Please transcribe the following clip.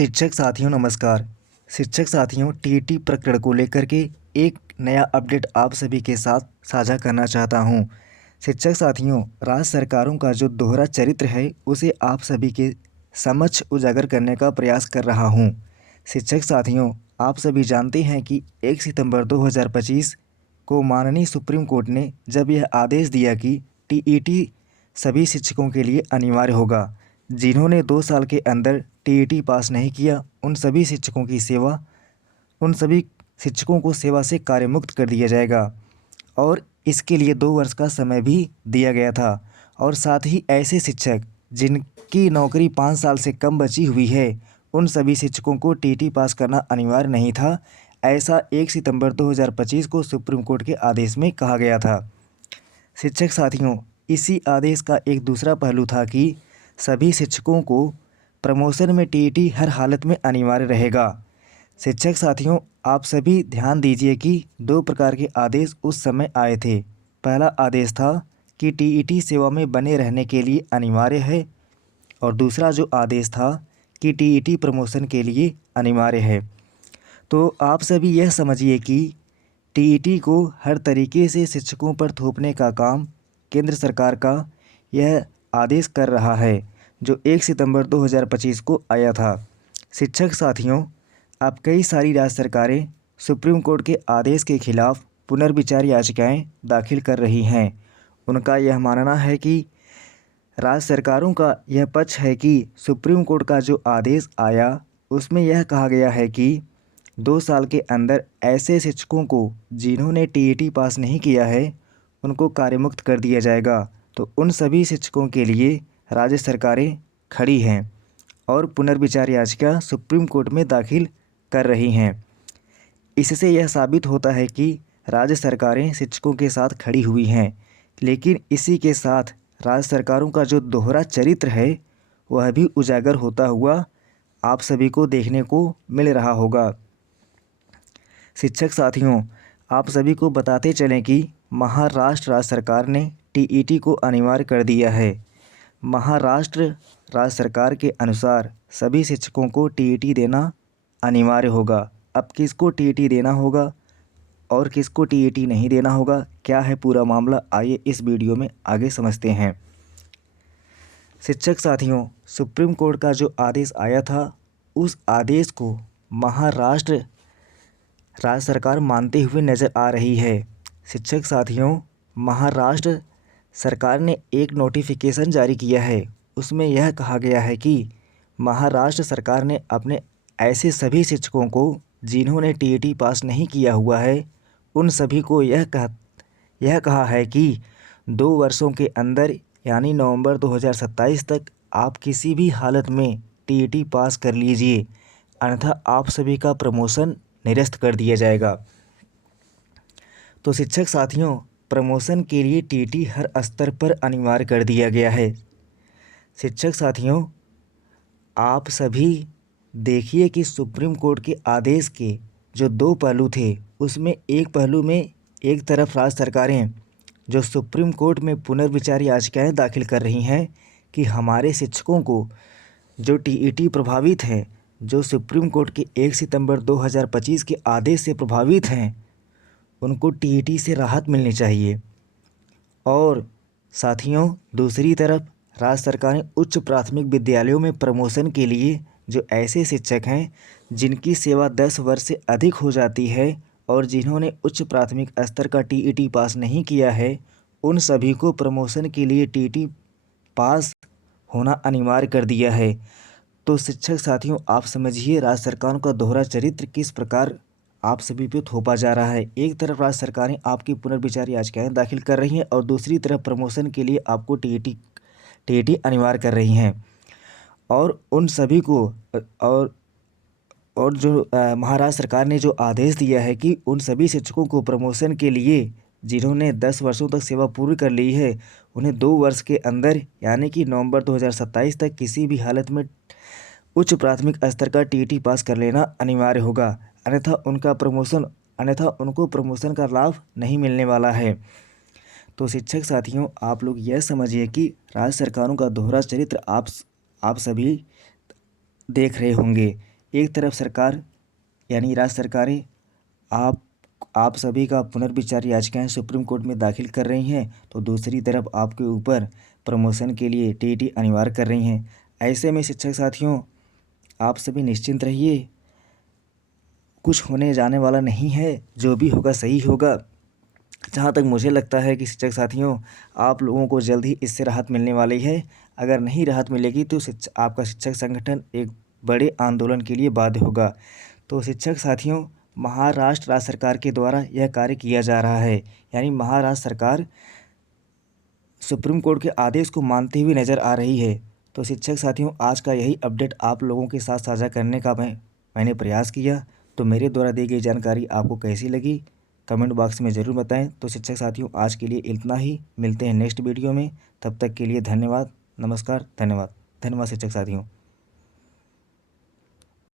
शिक्षक साथियों नमस्कार। शिक्षक साथियों टीईटी प्रकरण को लेकर के एक नया अपडेट आप सभी के साथ साझा करना चाहता हूं। शिक्षक साथियों, राज्य सरकारों का जो दोहरा चरित्र है उसे आप सभी के समक्ष उजागर करने का प्रयास कर रहा हूं। शिक्षक साथियों, आप सभी जानते हैं कि 1 सितंबर 2025 को माननीय सुप्रीम कोर्ट ने जब यह आदेश दिया कि टीईटी सभी शिक्षकों के लिए अनिवार्य होगा, जिन्होंने 2 साल के अंदर टीईटी पास नहीं किया उन सभी शिक्षकों को सेवा से कार्यमुक्त कर दिया जाएगा और इसके लिए 2 वर्ष का समय भी दिया गया था। और साथ ही ऐसे शिक्षक जिनकी नौकरी 5 साल से कम बची हुई है उन सभी शिक्षकों को टीईटी पास करना अनिवार्य नहीं था। ऐसा 1 सितंबर 2025 को सुप्रीम कोर्ट के आदेश में कहा गया था। शिक्षक साथियों, इसी आदेश का एक दूसरा पहलू था कि सभी शिक्षकों को प्रमोशन में टीईटी हर हालत में अनिवार्य रहेगा। शिक्षक साथियों, आप सभी ध्यान दीजिए कि 2 प्रकार के आदेश उस समय आए थे। पहला आदेश था कि टीईटी सेवा में बने रहने के लिए अनिवार्य है और दूसरा जो आदेश था कि टीईटी प्रमोशन के लिए अनिवार्य है। तो आप सभी यह समझिए कि टीईटी को हर तरीके से शिक्षकों पर थोपने का काम केंद्र सरकार का यह आदेश कर रहा है, जो 1 सितंबर 2025 को आया था। शिक्षक साथियों, अब कई सारी राज्य सरकारें सुप्रीम कोर्ट के आदेश के खिलाफ पुनर्विचार याचिकाएं दाखिल कर रही हैं। उनका यह मानना है कि राज्य सरकारों का यह पक्ष है कि सुप्रीम कोर्ट का जो आदेश आया उसमें यह कहा गया है कि 2 साल के अंदर ऐसे शिक्षकों को जिन्होंने टीईटी पास नहीं किया है उनको कार्यमुक्त कर दिया जाएगा। तो उन सभी शिक्षकों के लिए राज्य सरकारें खड़ी हैं और पुनर्विचार याचिका सुप्रीम कोर्ट में दाखिल कर रही हैं। इससे यह साबित होता है कि राज्य सरकारें शिक्षकों के साथ खड़ी हुई हैं, लेकिन इसी के साथ राज्य सरकारों का जो दोहरा चरित्र है वह भी उजागर होता हुआ आप सभी को देखने को मिल रहा होगा। शिक्षक साथियों, आप सभी को बताते चलें कि महाराष्ट्र राज्य सरकार ने टीईटी को अनिवार्य कर दिया है। महाराष्ट्र राज्य सरकार के अनुसार सभी शिक्षकों को टीईटी देना अनिवार्य होगा। अब किसको टीईटी देना होगा और किसको टीईटी नहीं देना होगा, क्या है पूरा मामला, आइए इस वीडियो में आगे समझते हैं। शिक्षक साथियों, सुप्रीम कोर्ट का जो आदेश आया था उस आदेश को महाराष्ट्र राज्य सरकार मानते हुए नज़र आ रही है। शिक्षक साथियों, महाराष्ट्र सरकार ने एक नोटिफिकेशन जारी किया है। उसमें यह कहा गया है कि महाराष्ट्र सरकार ने अपने ऐसे सभी शिक्षकों को जिन्होंने टीईटी पास नहीं किया हुआ है उन सभी को यह कहा है कि 2 वर्षों के अंदर यानी नवंबर 2027 तक आप किसी भी हालत में टीईटी पास कर लीजिए, अन्यथा आप सभी का प्रमोशन निरस्त कर दिया जाएगा। तो शिक्षक साथियों, प्रमोशन के लिए टीईटी हर स्तर पर अनिवार्य कर दिया गया है। शिक्षक साथियों, आप सभी देखिए कि सुप्रीम कोर्ट के आदेश के जो 2 पहलू थे उसमें एक पहलू में एक तरफ राज्य सरकारें जो सुप्रीम कोर्ट में पुनर्विचार याचिकाएं दाखिल कर रही हैं कि हमारे शिक्षकों को जो टीईटी प्रभावित हैं, जो सुप्रीम कोर्ट के 1 सितंबर 2025 के आदेश से प्रभावित हैं, उनको टीईटी से राहत मिलनी चाहिए। और साथियों, दूसरी तरफ राज्य सरकारें उच्च प्राथमिक विद्यालयों में प्रमोशन के लिए जो ऐसे शिक्षक हैं जिनकी सेवा 10 वर्ष से अधिक हो जाती है और जिन्होंने उच्च प्राथमिक स्तर का टीईटी पास नहीं किया है उन सभी को प्रमोशन के लिए टीईटी पास होना अनिवार्य कर दिया है। तो शिक्षक साथियों, आप समझिए राज्य सरकारों का दोहरा चरित्र किस प्रकार आप सभी पे थोपा जा रहा है। एक तरफ राज्य सरकारें आपकी पुनर्विचार याचिकाएं दाखिल कर रही हैं और दूसरी तरफ प्रमोशन के लिए आपको टीईटी अनिवार्य कर रही हैं। और उन सभी को और जो महाराष्ट्र सरकार ने जो आदेश दिया है कि उन सभी शिक्षकों को प्रमोशन के लिए जिन्होंने 10 वर्षों तक सेवा पूरी कर ली है उन्हें 2 वर्ष के अंदर यानी कि नवंबर 2027 तक किसी भी हालत में उच्च प्राथमिक स्तर का टीईटी पास कर लेना अनिवार्य होगा, अन्यथा उनको प्रमोशन का लाभ नहीं मिलने वाला है। तो शिक्षक साथियों, आप लोग यह समझिए कि राज्य सरकारों का दोहरा चरित्र आप सभी देख रहे होंगे एक तरफ सरकार यानी राज्य सरकारें आप सभी का पुनर्विचार याचिकाएं सुप्रीम कोर्ट में दाखिल कर रही हैं, तो दूसरी तरफ आपके ऊपर प्रमोशन के लिए टीईटी अनिवार्य कर रही हैं। ऐसे में शिक्षक साथियों, आप सभी निश्चिंत रहिए, कुछ होने जाने वाला नहीं है, जो भी होगा सही होगा। जहाँ तक मुझे लगता है कि शिक्षक साथियों, आप लोगों को जल्द ही इससे राहत मिलने वाली है। अगर नहीं राहत मिलेगी तो आपका शिक्षक संगठन एक बड़े आंदोलन के लिए बाध्य होगा। तो शिक्षक साथियों, महाराष्ट्र राज्य सरकार के द्वारा यह कार्य किया जा रहा है, यानी महाराष्ट्र सरकार सुप्रीम कोर्ट के आदेश को मानते हुए नज़र आ रही है। तो शिक्षक साथियों, आज का यही अपडेट आप लोगों के साथ साझा करने का मैंने प्रयास किया। तो मेरे द्वारा दी गई जानकारी आपको कैसी लगी, कमेंट बॉक्स में ज़रूर बताएं। तो शिक्षक साथियों, आज के लिए इतना ही, मिलते हैं नेक्स्ट वीडियो में। तब तक के लिए धन्यवाद, नमस्कार, धन्यवाद, धन्यवाद शिक्षक साथियों।